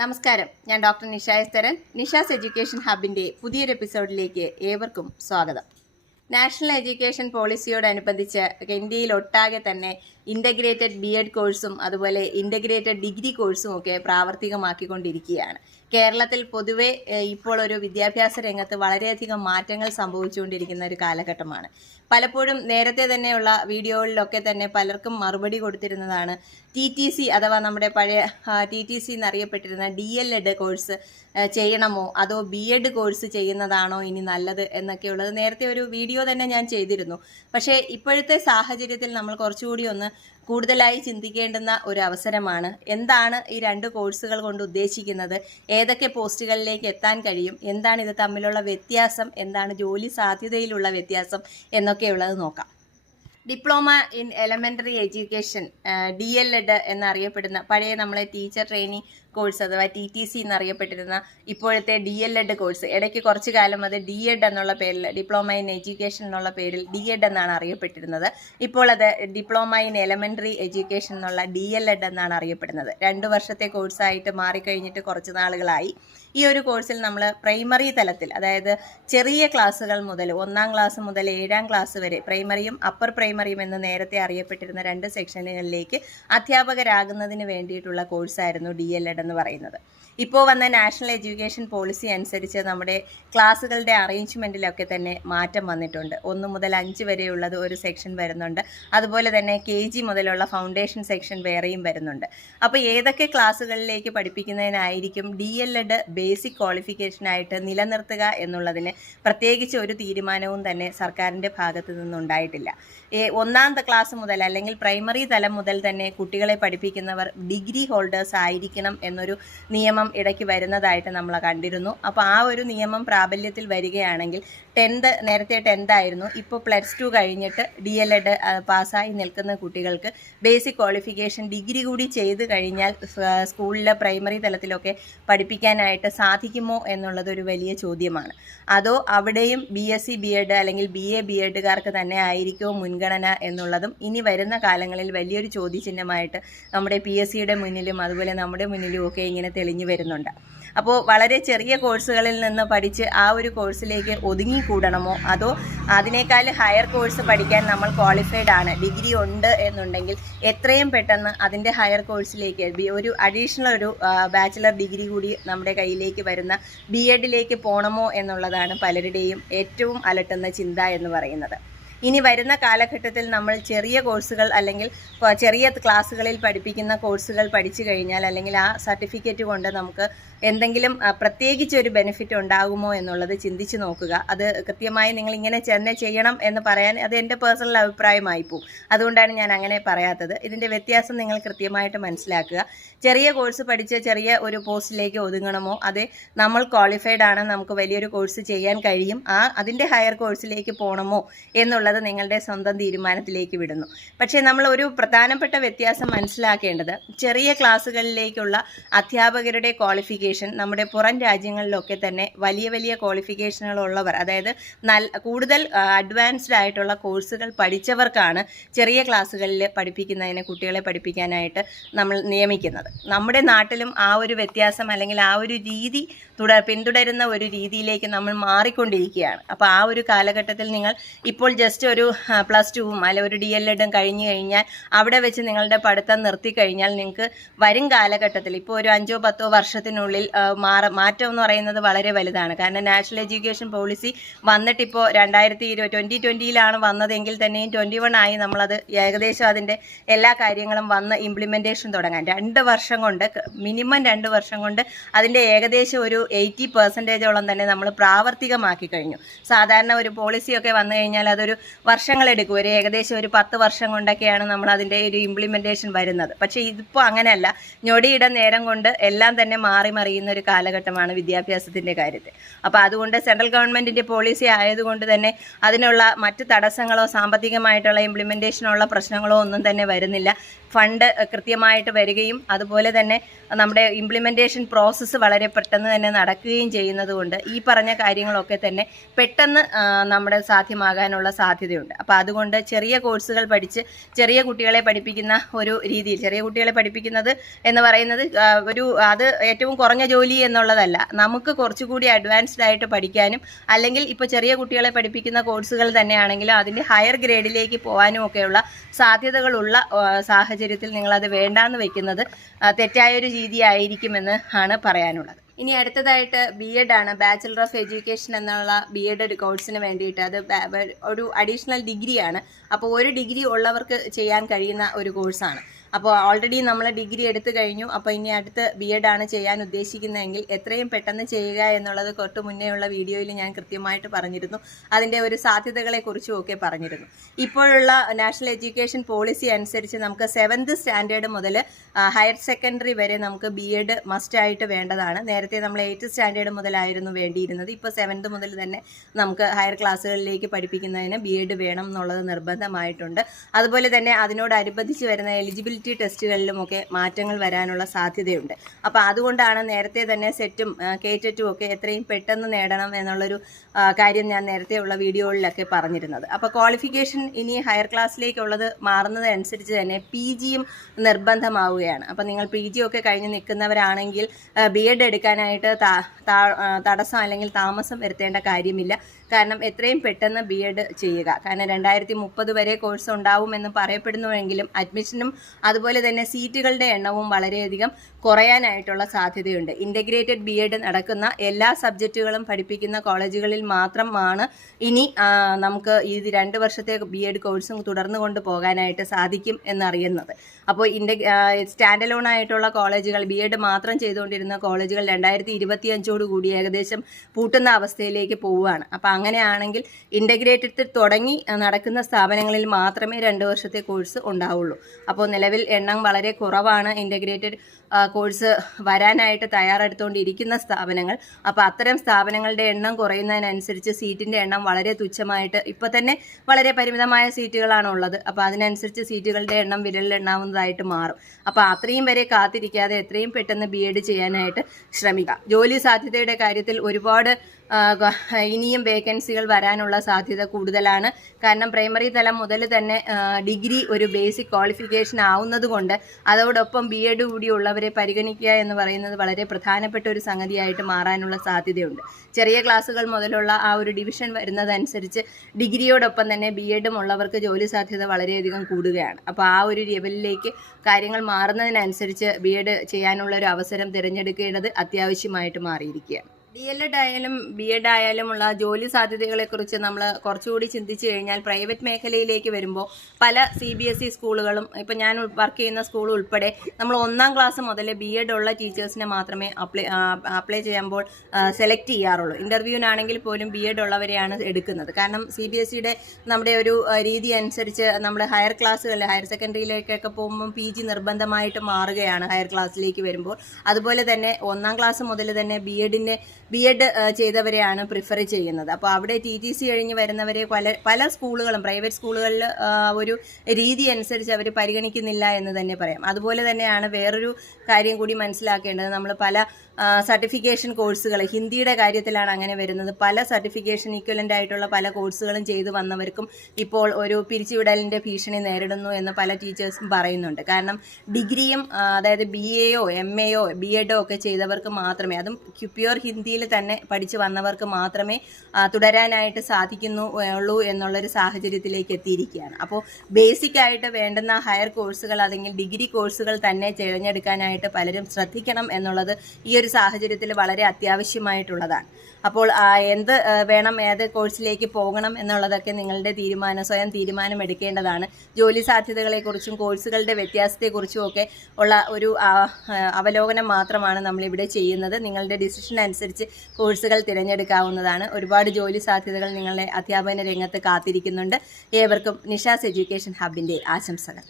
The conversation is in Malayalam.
നമസ്കാരം, ഞാൻ ഡോക്ടർ നിഷ എസ്തരൻ. നിഷാസ് എഡ്യൂക്കേഷൻ ഹബിൻ്റെ പുതിയൊരു എപ്പിസോഡിലേക്ക് ഏവർക്കും സ്വാഗതം. നാഷണൽ എഡ്യൂക്കേഷൻ പോളിസിയോടനുബന്ധിച്ച് ഇന്ത്യയിൽ ഒട്ടാകെ തന്നെ ഇൻ്റഗ്രേറ്റഡ് BEd കോഴ്സും അതുപോലെ ഇൻ്റഗ്രേറ്റഡ് ഡിഗ്രി കോഴ്സും ഒക്കെ പ്രാവർത്തികമാക്കിക്കൊണ്ടിരിക്കുകയാണ്. കേരളത്തിൽ പൊതുവെ ഇപ്പോൾ ഒരു വിദ്യാഭ്യാസ രംഗത്ത് വളരെയധികം മാറ്റങ്ങൾ സംഭവിച്ചുകൊണ്ടിരിക്കുന്ന ഒരു കാലഘട്ടമാണ്. പലപ്പോഴും നേരത്തെ തന്നെയുള്ള വീഡിയോകളിലൊക്കെ തന്നെ പലർക്കും മറുപടി കൊടുത്തിരുന്നതാണ് TTC അഥവാ നമ്മുടെ പഴയ TTC എന്നറിയപ്പെട്ടിരുന്ന DLEd കോഴ്സ് ചെയ്യണമോ അതോ BEd കോഴ്സ് ചെയ്യുന്നതാണോ ഇനി നല്ലത് എന്നൊക്കെയുള്ളത് നേരത്തെ ഒരു വീഡിയോ തന്നെ ഞാൻ ചെയ്തിരുന്നു. പക്ഷേ ഇപ്പോഴത്തെ സാഹചര്യത്തിൽ നമ്മൾ കുറച്ചുകൂടി ഒന്ന് കൂടുതലായി ചിന്തിക്കേണ്ടുന്ന ഒരു അവസരമാണ്. എന്താണ് ഈ രണ്ട് കോഴ്സുകൾ കൊണ്ട് ഉദ്ദേശിക്കുന്നത്, ഏതൊക്കെ പോസ്റ്റുകളിലേക്ക് എത്താൻ കഴിയും, എന്താണ് ഇത് തമ്മിലുള്ള വ്യത്യാസം, എന്താണ് ജോലി സാധ്യതയിലുള്ള വ്യത്യാസം എന്നൊക്കെയുള്ളത് നോക്കാം. Diploma in elementary education DLEd എന്നറിയപ്പെടുന്ന പഴയ നമ്മളെ ടീച്ചർ ട്രെയിനിങ് കോഴ്സ് അഥവാ TTC എന്നറിയപ്പെട്ടിരുന്ന ഇപ്പോഴത്തെ DLEd കോഴ്സ്, ഇടയ്ക്ക് കുറച്ചു കാലം അത് DEd എന്നുള്ള പേരിൽ, ഡിപ്ലോമ ഇൻ എഡ്യൂക്കേഷൻ എന്നുള്ള പേരിൽ DEd എന്നാണ് അറിയപ്പെട്ടിരുന്നത്. ഇപ്പോൾ അത് ഡിപ്ലോമ ഇൻ എലമെൻ്ററി എഡ്യൂക്കേഷൻ എന്നുള്ള DLEd എന്നാണ് അറിയപ്പെടുന്നത്. 2 വർഷത്തെ കോഴ്സായിട്ട് മാറിക്കഴിഞ്ഞിട്ട് കുറച്ച് നാളുകളായി. ഈ ഒരു കോഴ്സിൽ നമ്മൾ പ്രൈമറി തലത്തിൽ, അതായത് ചെറിയ ക്ലാസ്സുകൾ മുതൽ 1ാം ക്ലാസ് മുതൽ 7ാം ക്ലാസ് വരെ, പ്രൈമറിയും അപ്പർ പ്രൈമറിയും എന്ന് നേരത്തെ അറിയപ്പെട്ടിരുന്ന 2 സെക്ഷനുകളിലേക്ക് അധ്യാപകരാകുന്നതിന് വേണ്ടിയിട്ടുള്ള കോഴ്സായിരുന്നു DLEd എന്ന് പറയുന്നത്. ഇപ്പോൾ വന്ന നാഷണൽ എഡ്യൂക്കേഷൻ പോളിസി അനുസരിച്ച് നമ്മുടെ ക്ലാസ്സുകളുടെ അറേഞ്ച്മെൻറ്റിലൊക്കെ തന്നെ മാറ്റം വന്നിട്ടുണ്ട്. 1 മുതൽ 5 വരെയുള്ളത് ഒരു സെക്ഷൻ വരുന്നുണ്ട്. അതുപോലെ തന്നെ KG മുതലുള്ള ഫൗണ്ടേഷൻ സെക്ഷൻ വേറെയും വരുന്നുണ്ട്. അപ്പോൾ ഏതൊക്കെ ക്ലാസ്സുകളിലേക്ക് പഠിപ്പിക്കുന്നതിനായിരിക്കും DLEd ബേസിക് ക്വാളിഫിക്കേഷനായിട്ട് നിലനിർത്തുക എന്നുള്ളതിന് പ്രത്യേകിച്ച് ഒരു തീരുമാനവും തന്നെ സർക്കാരിൻ്റെ ഭാഗത്തു നിന്നുണ്ടായിട്ടില്ല. 1ാം ക്ലാസ് മുതൽ അല്ലെങ്കിൽ പ്രൈമറി തലം മുതൽ തന്നെ കുട്ടികളെ പഠിപ്പിക്കുന്നവർ ഡിഗ്രി ഹോൾഡേഴ്സ് ആയിരിക്കണം എന്നൊരു നിയമം ഇടയ്ക്ക് വരുന്നതായിട്ട് നമ്മൾ കണ്ടിരുന്നു. അപ്പോൾ ആ ഒരു നിയമം പ്രാബല്യത്തിൽ വരികയാണെങ്കിൽ നേരത്തെ 10th ആയിരുന്നു, ഇപ്പോൾ +2 കഴിഞ്ഞിട്ട് DLEd പാസ്സായി നിൽക്കുന്ന കുട്ടികൾക്ക് ബേസിക് ക്വാളിഫിക്കേഷൻ ഡിഗ്രി കൂടി ചെയ്ത് കഴിഞ്ഞാൽ സ്കൂളിലെ പ്രൈമറി തലത്തിലൊക്കെ പഠിപ്പിക്കാനായിട്ട് സാധിക്കുമോ എന്നുള്ളതൊരു വലിയ ചോദ്യമാണ്. അതോ അവിടെയും BSc BEd അല്ലെങ്കിൽ BA BEdകാർക്ക് തന്നെ ആയിരിക്കുമോ മുൻഗണന എന്നുള്ളതും ഇനി വരുന്ന കാലങ്ങളിൽ വലിയൊരു ചോദ്യചിഹ്നമായിട്ട് നമ്മുടെ PSCയുടെ മുന്നിലും അതുപോലെ നമ്മുടെ മുന്നിലും ഒക്കെ ഇങ്ങനെ തെളിഞ്ഞു വരുന്നുണ്ട്. അപ്പോൾ വളരെ ചെറിയ കോഴ്സുകളിൽ നിന്ന് പഠിച്ച് ആ ഒരു കോഴ്സിലേക്ക് ഒതുങ്ങിക്കൂടണമോ അതോ അതിനേക്കാൾ ഹയർ കോഴ്സ് പഠിക്കാൻ നമ്മൾ ക്വാളിഫൈഡ് ആണ്, ഡിഗ്രി ഉണ്ട് എന്നുണ്ടെങ്കിൽ എത്രയും പെട്ടെന്ന് അതിൻ്റെ ഹയർ കോഴ്സിലേക്ക് ഒരു അഡീഷണൽ ഒരു ബാച്ചിലർ ഡിഗ്രി കൂടി നമ്മുടെ കയ്യിലേക്ക് വരുന്ന BEdലേക്ക് പോകണമോ എന്നുള്ളതാണ് പലരുടെയും ഏറ്റവും അലട്ടുന്ന ചിന്ത എന്ന് പറയുന്നത്. ഇനി വരുന്ന കാലഘട്ടത്തിൽ നമ്മൾ ചെറിയ കോഴ്സുകൾ അല്ലെങ്കിൽ ചെറിയ ക്ലാസ്സുകളിൽ പഠിപ്പിക്കുന്ന കോഴ്സുകൾ പഠിച്ചു കഴിഞ്ഞാൽ അല്ലെങ്കിൽ ആ സർട്ടിഫിക്കറ്റ് കൊണ്ട് നമുക്ക് എന്തെങ്കിലും പ്രത്യേകിച്ച് ഒരു ബെനിഫിറ്റ് ഉണ്ടാകുമോ എന്നുള്ളത് ചിന്തിച്ച് നോക്കുക. അത് കൃത്യമായി നിങ്ങൾ ഇങ്ങനെ തന്നെ ചെയ്യണം എന്ന് പറയാൻ അത് എൻ്റെ പേഴ്സണൽ അഭിപ്രായമായി പോകും. അതുകൊണ്ടാണ് ഞാൻ അങ്ങനെ പറയാത്തത്. ഇതിൻ്റെ വ്യത്യാസം നിങ്ങൾ കൃത്യമായിട്ട് മനസ്സിലാക്കുക. ചെറിയ കോഴ്സ് പഠിച്ച് ചെറിയ ഒരു പോസ്റ്റിലേക്ക് ഒതുങ്ങണമോ അതെ നമ്മൾ ക്വാളിഫൈഡ് ആണ്, നമുക്ക് വലിയൊരു കോഴ്സ് ചെയ്യാൻ കഴിയും, അതിൻ്റെ ഹയർ കോഴ്സിലേക്ക് പോകണമോ എന്നുള്ളത് നിങ്ങളുടെ സ്വന്തം തീരുമാനത്തിലേക്ക് വിടുന്നു. പക്ഷേ നമ്മൾ ഒരു പ്രധാനപ്പെട്ട വ്യത്യാസം മനസ്സിലാക്കേണ്ടത്, ചെറിയ ക്ലാസ്സുകളിലേക്കുള്ള അധ്യാപകരുടെ ക്വാളിഫിക്കേഷൻ നമ്മുടെ പുറം രാജ്യങ്ങളിലൊക്കെ തന്നെ വലിയ വലിയ ക്വാളിഫിക്കേഷനുകളുള്ളവർ, അതായത് കൂടുതൽ അഡ്വാൻസ്ഡ് ആയിട്ടുള്ള കോഴ്സുകൾ പഠിച്ചവർക്കാണ് ചെറിയ ക്ലാസ്സുകളിൽ പഠിപ്പിക്കുന്നതിന് കുട്ടികളെ പഠിപ്പിക്കാനായിട്ട് നമ്മൾ നിയമിക്കുന്നത്. നമ്മുടെ നാട്ടിലും ആ ഒരു വ്യത്യാസം അല്ലെങ്കിൽ ആ ഒരു രീതി പിന്തുടരുന്ന ഒരു രീതിയിലേക്ക് നമ്മൾ മാറിക്കൊണ്ടിരിക്കുകയാണ്. അപ്പോൾ ആ ഒരു കാലഘട്ടത്തിൽ നിങ്ങൾ ഇപ്പോൾ ജസ്റ്റ് ഒരു +2ഉം അല്ലെ ഒരു DLEdും കഴിഞ്ഞു കഴിഞ്ഞാൽ അവിടെ വെച്ച് നിങ്ങളുടെ പഠിത്തം നിർത്തിക്കഴിഞ്ഞാൽ നിങ്ങൾക്ക് വരും കാലഘട്ടത്തിൽ ഇപ്പോൾ ഒരു 5-10 വർഷത്തിനുള്ളിൽ മാറ്റം എന്ന് പറയുന്നത് വളരെ വലുതാണ്. കാരണം നാഷണൽ എഡ്യൂക്കേഷൻ പോളിസി വന്നിട്ടിപ്പോൾ 2020 വന്നതെങ്കിൽ തന്നെയും 21 ആയി നമ്മളത് ഏകദേശം അതിൻ്റെ എല്ലാ കാര്യങ്ങളും വന്ന് ഇംപ്ലിമെൻറ്റേഷൻ തുടങ്ങാൻ 2 വർഷം കൊണ്ട്, മിനിമം 2 വർഷം കൊണ്ട് അതിൻ്റെ ഏകദേശം ഒരു 80% തന്നെ നമ്മൾ പ്രാവർത്തികമാക്കി കഴിഞ്ഞു. സാധാരണ ഒരു പോളിസിയൊക്കെ വന്നു കഴിഞ്ഞാൽ അതൊരു വർഷങ്ങളെടുക്കും, ഒരു ഏകദേശം ഒരു 10 വർഷം കൊണ്ടൊക്കെയാണ് നമ്മൾ അതിൻ്റെ ഒരു ഇംപ്ലിമെൻറ്റേഷൻ വരുന്നത്. പക്ഷേ ഇതിപ്പോൾ അങ്ങനെയല്ല, ഞൊടിയിട നേരം കൊണ്ട് എല്ലാം തന്നെ മാറി മറിയുന്ന ഒരു കാലഘട്ടമാണ് വിദ്യാഭ്യാസത്തിൻ്റെ കാര്യത്തിൽ. അപ്പോൾ അതുകൊണ്ട് സെൻട്രൽ ഗവൺമെൻറ്റിൻ്റെ പോളിസി ആയതുകൊണ്ട് തന്നെ അതിനുള്ള മറ്റ് തടസ്സങ്ങളോ സാമ്പത്തികമായിട്ടുള്ള ഇംപ്ലിമെൻറ്റേഷനുള്ള പ്രശ്നങ്ങളോ ഒന്നും തന്നെ വരുന്നില്ല. ഫണ്ട് കൃത്യമായിട്ട് വരികയും അതുപോലെ തന്നെ നമ്മുടെ ഇംപ്ലിമെൻറ്റേഷൻ പ്രോസസ്സ് വളരെ പെട്ടെന്ന് തന്നെ നടക്കുകയും ചെയ്യുന്നത് കൊണ്ട് ഈ പറഞ്ഞ കാര്യങ്ങളൊക്കെ തന്നെ പെട്ടെന്ന് നമ്മുടെ സാധ്യമാകാനുള്ള സാധ്യത സാധ്യതയുണ്ട്. അപ്പോൾ അതുകൊണ്ട് ചെറിയ കോഴ്സുകൾ പഠിച്ച് ചെറിയ കുട്ടികളെ പഠിപ്പിക്കുന്ന ഒരു രീതിയിൽ, ചെറിയ കുട്ടികളെ പഠിപ്പിക്കുന്നത് എന്ന് പറയുന്നത് അത് ഏറ്റവും കുറഞ്ഞ ജോലി എന്നുള്ളതല്ല, നമുക്ക് കുറച്ചുകൂടി അഡ്വാൻസ്ഡ് ആയിട്ട് പഠിക്കാനും അല്ലെങ്കിൽ ഇപ്പോൾ ചെറിയ കുട്ടികളെ പഠിപ്പിക്കുന്ന കോഴ്സുകൾ തന്നെയാണെങ്കിലും അതിൻ്റെ ഹയർ ഗ്രേഡിലേക്ക് പോകാനും ഒക്കെയുള്ള സാധ്യതകളുള്ള സാഹചര്യത്തിൽ നിങ്ങളത് വേണ്ടാന്ന് വെക്കുന്നത് തെറ്റായൊരു രീതിയായിരിക്കുമെന്ന് ആണ് പറയാനുള്ളത്. ഇനി അടുത്തതായിട്ട് BEd ആണ്, ബാച്ചിലർ ഓഫ് എഡ്യൂക്കേഷൻ എന്നുള്ള BEd കോഴ്സിന് വേണ്ടിയിട്ട്. അത് ഒരു അഡീഷണൽ ഡിഗ്രിയാണ്. അപ്പോൾ ഒരു ഡിഗ്രി ഉള്ളവർക്ക് ചെയ്യാൻ കഴിയുന്ന ഒരു കോഴ്സാണ്. അപ്പോൾ ഓൾറെഡി നമ്മൾ ഡിഗ്രി എടുത്തു കഴിഞ്ഞു. അപ്പോൾ ഇനി അടുത്ത് BEd ആണ് ചെയ്യാൻ ഉദ്ദേശിക്കുന്നതെങ്കിൽ എത്രയും പെട്ടെന്ന് ചെയ്യുക എന്നുള്ളത് തൊട്ട് മുന്നേയുള്ള വീഡിയോയിൽ ഞാൻ കൃത്യമായിട്ട് പറഞ്ഞിരുന്നു. അതിൻ്റെ ഒരു സാധ്യതകളെക്കുറിച്ചും ഒക്കെ പറഞ്ഞിരുന്നു. ഇപ്പോഴുള്ള നാഷണൽ എഡ്യൂക്കേഷൻ പോളിസി അനുസരിച്ച് നമുക്ക് 7th സ്റ്റാൻഡേർഡ് മുതൽ ഹയർ സെക്കൻഡറി വരെ നമുക്ക് BEd മസ്റ്റായിട്ട് വേണ്ടതാണ്. നേരത്തെ നമ്മൾ 8th സ്റ്റാൻഡേർഡ് മുതലായിരുന്നു വേണ്ടിയിരുന്നത്. ഇപ്പോൾ 7th മുതൽ തന്നെ നമുക്ക് ഹയർ ക്ലാസ്സുകളിലേക്ക് പഠിപ്പിക്കുന്നതിന് BEd വേണം എന്നുള്ളത് നിർബന്ധമായിട്ടുണ്ട്. അതുപോലെ തന്നെ അതിനോടനുബന്ധിച്ച് വരുന്ന എലിജിബിലിറ്റി ടെസ്റ്റുകളിലുമൊക്കെ മാറ്റങ്ങൾ വരാനുള്ള സാധ്യതയുണ്ട്. അപ്പോൾ അതുകൊണ്ടാണ് നേരത്തെ തന്നെ സെറ്റും കേറ്ററ്റും ഒക്കെ എത്രയും പെട്ടെന്ന് നേടണം എന്നുള്ളൊരു കാര്യം ഞാൻ നേരത്തെയുള്ള വീഡിയോകളിലൊക്കെ പറഞ്ഞിരുന്നത്. അപ്പോൾ ക്വാളിഫിക്കേഷൻ ഇനി ഹയർ ക്ലാസ്സിലേക്കുള്ളത് മാറുന്നതനുസരിച്ച് തന്നെ PGയും നിർബന്ധമാവുകയാണ്. അപ്പോൾ നിങ്ങൾ PG ഒക്കെ കഴിഞ്ഞ് നിൽക്കുന്നവരാണെങ്കിൽ BEd എടുക്കാനായിട്ട് തടസ്സം അല്ലെങ്കിൽ താമസം വരുത്തേണ്ട കാര്യമില്ല. കാരണം എത്രയും പെട്ടെന്ന് BEd ചെയ്യുക. കാരണം 2030 വരെ കോഴ്സ് ഉണ്ടാവുമെന്ന് പറയപ്പെടുന്നുവെങ്കിലും അഡ്മിഷനും അതുപോലെ തന്നെ സീറ്റുകളുടെ എണ്ണവും വളരെയധികം കുറയാനായിട്ടുള്ള സാധ്യതയുണ്ട്. ഇൻ്റഗ്രേറ്റഡ് BEd നടക്കുന്ന എല്ലാ സബ്ജക്റ്റുകളും പഠിപ്പിക്കുന്ന കോളേജുകളിൽ മാത്രമാണ് ഇനി നമുക്ക് ഈ 2 വർഷത്തെ BEd കോഴ്സും തുടർന്നു കൊണ്ട് പോകാനായിട്ട് സാധിക്കും എന്നറിയുന്നത്. അപ്പോൾ സ്റ്റാൻഡ് അലോൺ ആയിട്ടുള്ള കോളേജുകൾ, BEd മാത്രം ചെയ്തുകൊണ്ടിരുന്ന കോളേജുകൾ 2025 കൂടി ഏകദേശം പൂട്ടുന്ന അവസ്ഥയിലേക്ക് പോവുകയാണ്. അപ്പോൾ അങ്ങനെയാണെങ്കിൽ ഇൻ്റഗ്രേറ്റഡ് തുടങ്ങി നടക്കുന്ന സ്ഥാപനങ്ങളിൽ മാത്രമേ 2 വർഷത്തെ കോഴ്സ് ഉണ്ടാവുള്ളൂ. അപ്പോൾ നിലവിൽ എണ്ണം വളരെ കുറവാണ് ഇൻ്റഗ്രേറ്റഡ് കോഴ്സ് വരാനായിട്ട് തയ്യാറെടുത്തുകൊണ്ടിരിക്കുന്ന സ്ഥാപനങ്ങൾ. അപ്പോൾ അത്തരം സ്ഥാപനങ്ങളുടെ എണ്ണം കുറയുന്നതിനനുസരിച്ച് സീറ്റിൻ്റെ എണ്ണം വളരെ തുച്ഛമായിട്ട്, ഇപ്പോൾ തന്നെ വളരെ പരിമിതമായ സീറ്റുകളാണ് ഉള്ളത്. അപ്പോൾ അതിനനുസരിച്ച് സീറ്റുകളുടെ എണ്ണം വിരലിലെണ്ണാവുന്നതായിട്ട് മാറും. അപ്പോൾ അത്രയും വരെ കാത്തിരിക്കാതെ എത്രയും പെട്ടെന്ന് BEd ചെയ്യാനായിട്ട് ശ്രമിക്കുക. ജോലി സാധ്യതയുടെ കാര്യത്തിൽ ഒരുപാട് ഇനിയും വേക്കൻസികൾ വരാനുള്ള സാധ്യത കൂടുതലാണ്. കാരണം പ്രൈമറി തലം മുതൽ തന്നെ ഡിഗ്രി ഒരു ബേസിക് ക്വാളിഫിക്കേഷൻ ആവുന്നത് കൊണ്ട് അതോടൊപ്പം BEd കൂടിയുള്ളവരെ പരിഗണിക്കുക എന്ന് പറയുന്നത് വളരെ പ്രധാനപ്പെട്ട ഒരു സംഗതിയായിട്ട് മാറാനുള്ള സാധ്യതയുണ്ട്. ചെറിയ ക്ലാസ്സുകൾ മുതലുള്ള ആ ഒരു ഡിവിഷൻ വരുന്നതനുസരിച്ച് ഡിഗ്രിയോടൊപ്പം തന്നെ BEdും ഉള്ളവർക്ക് ജോലി സാധ്യത വളരെയധികം കൂടുകയാണ്. അപ്പോൾ ആ ഒരു ലെവലിലേക്ക് കാര്യങ്ങൾ മാറുന്നതിനനുസരിച്ച് BEd ചെയ്യാനുള്ള ഒരു അവസരം തിരഞ്ഞെടുക്കേണ്ടത് അത്യാവശ്യമായിട്ട് മാറിയിരിക്കുകയാണ്. DLED ആയാലും BEd ആയാലുമുള്ള ജോലി സാധ്യതകളെക്കുറിച്ച് നമ്മൾ കുറച്ചുകൂടി ചിന്തിച്ചു കഴിഞ്ഞാൽ പ്രൈവറ്റ് മേഖലയിലേക്ക് വരുമ്പോൾ പല CBSE സ്കൂളുകളും, ഇപ്പോൾ ഞാൻ വർക്ക് ചെയ്യുന്ന സ്കൂൾ ഉൾപ്പെടെ, നമ്മൾ 1ാം ക്ലാസ് മുതൽ BEd ഉള്ള ടീച്ചേഴ്സിനെ മാത്രമേ അപ്ലൈ ചെയ്യുമ്പോൾ സെലക്ട് ചെയ്യാറുള്ളൂ. ഇൻ്റർവ്യൂവിനാണെങ്കിൽ പോലും BEd ഉള്ളവരെയാണ് എടുക്കുന്നത്. കാരണം CBSEയുടെ നമ്മുടെ ഒരു രീതി അനുസരിച്ച് നമ്മൾ ഹയർ ക്ലാസ്സുകളിൽ, ഹയർ സെക്കൻഡറിയിലേക്കൊക്കെ പോകുമ്പോൾ PG നിർബന്ധമായിട്ട് മാറുകയാണ് ഹയർ ക്ലാസ്സിലേക്ക് വരുമ്പോൾ. അതുപോലെ തന്നെ 1ാം ക്ലാസ് മുതൽ തന്നെ BEd ചെയ്തവരെയാണ് പ്രിഫർ ചെയ്യുന്നത്. അപ്പോൾ അവിടെ TTC കഴിഞ്ഞ് വരുന്നവരെ പല സ്കൂളുകളും, പ്രൈവറ്റ് സ്കൂളുകളിൽ ഒരു രീതി അനുസരിച്ച് അവർ പരിഗണിക്കുന്നില്ല എന്ന് തന്നെ പറയാം. അതുപോലെ തന്നെയാണ് വേറൊരു കാര്യം കൂടി മനസ്സിലാക്കേണ്ടത്. നമ്മൾ പല സർട്ടിഫിക്കേഷൻ കോഴ്സുകൾ, ഹിന്ദിയുടെ കാര്യത്തിലാണ് അങ്ങനെ വരുന്നത്. പല സർട്ടിഫിക്കേഷൻ ഈക്വലൻ്റ് ആയിട്ടുള്ള പല കോഴ്സുകളും ചെയ്തു വന്നവർക്കും ഇപ്പോൾ ഒരു പിരിച്ചുവിടലിൻ്റെ ഭീഷണി നേരിടുന്നു എന്ന് പല ടീച്ചേഴ്സും പറയുന്നുണ്ട്. കാരണം ഡിഗ്രിയും അതായത് BAയോ MAയോ BEdോ ഒക്കെ ചെയ്തവർക്ക് മാത്രമേ, അതും പ്യുവർ ഹിന്ദിയിൽ തന്നെ പഠിച്ചു വന്നവർക്ക് മാത്രമേ തുടരാനായിട്ട് സാധിക്കുന്നുള്ളൂ എന്നുള്ളൊരു സാഹചര്യത്തിലേക്ക് എത്തിയിരിക്കുകയാണ്. അപ്പോൾ ബേസിക് ആയിട്ട് വേണ്ടുന്ന ഹയർ കോഴ്സുകൾ അല്ലെങ്കിൽ ഡിഗ്രി കോഴ്സുകൾ തന്നെ തിരഞ്ഞെടുക്കാനായിട്ട് പലരും ശ്രദ്ധിക്കണം എന്നുള്ളത് ഈ ഒരു സാഹചര്യത്തിൽ വളരെ അത്യാവശ്യമായിട്ടുള്ളതാണ്. അപ്പോൾ എന്ത് വേണം, ഏത് കോഴ്സിലേക്ക് പോകണം എന്നുള്ളതൊക്കെ നിങ്ങളുടെ സ്വയം തീരുമാനം എടുക്കേണ്ടതാണ്. ജോലി സാധ്യതകളെക്കുറിച്ചും കോഴ്സുകളുടെ വ്യത്യാസത്തെക്കുറിച്ചും ഒക്കെ ഉള്ള ഒരു അവലോകനം മാത്രമാണ് നമ്മളിവിടെ ചെയ്യുന്നത്. നിങ്ങളുടെ ഡിസിഷൻ അനുസരിച്ച് കോഴ്സുകൾ തിരഞ്ഞെടുക്കാവുന്നതാണ്. ഒരുപാട് ജോലി സാധ്യതകൾ നിങ്ങളുടെ അധ്യാപന രംഗത്ത് കാത്തിരിക്കുന്നുണ്ട്. ഏവർക്കും നിഷാസ് എഡ്യൂക്കേഷൻ ഹബിൻ്റെ ആശംസകൾ.